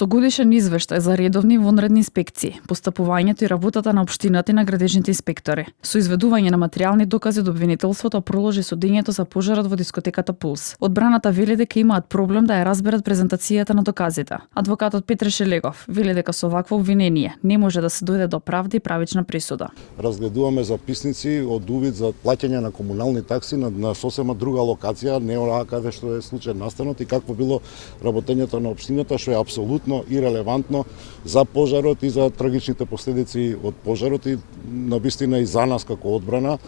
Со годишен извештај за редовни и вонредни инспекции, постапувањето и работата на општината и на градежните инспектори, со изведување на материјални докази од обвинителството продолжи судењето за пожарот во дискотеката Пулс. Одбраната вели дека имаат проблем да ја разберат презентацијата на доказите. Адвокатот Петре Шелегов вели дека со вакво обвинение не може да се дојде до правда и правична присуда. Разгледуваме записници од увид за плаќање на комунални такси на сосема друга локација, не онаа каде што е случај настанот и какво било работењето на општината, што е апсолутно ирелевантно за пожарот и за трагичните последици од пожарот и навистина и за нас како одбрана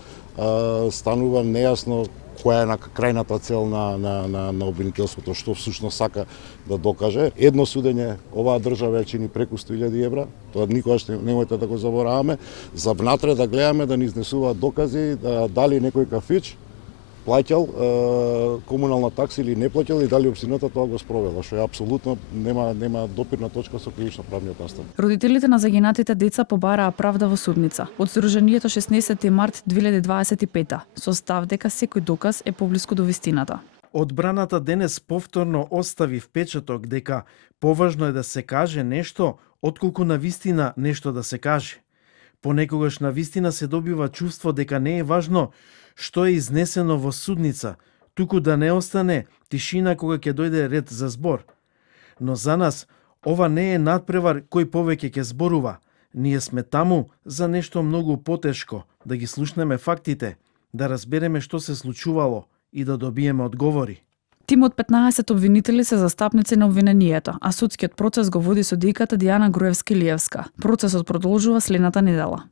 станува нејасно која е крајната цел на обвинителството, што всушност сака да докаже. Едно судење оваа држава ја чини преку 100.000 евра, тоа никогаш немојте да го забораваме, за внатре да гледаме да ни изнесуваат докази дали некој кафич плаќал комунална такса или не плаќал и дали општината тоа го спровела, што е апсолутно нема допирна точка со кривично правниот настан. Родителите на загинатите деца побараа правда во судница. Од Сдруженијето 16 март 2025 со став дека секој доказ е поблиску до вистината. Одбраната денес повторно остави впечаток дека поважно е да се каже нешто отколку на вистина нешто да се каже. Понекогаш на вистина се добива чувство дека не е важно што е изнесено во судница, туку да не остане тишина кога ќе дојде ред за збор. Но за нас ова не е надпревар кој повеќе ќе зборува. Ние сме таму за нешто многу потешко, да ги слушнеме фактите, да разбереме што се случувало и да добиеме одговори. Тимот 15 обвинители се застапници на обвинението, а судскиот процес го води судиката Дијана Груевски-Лиевска. Процесот продолжува следната недела.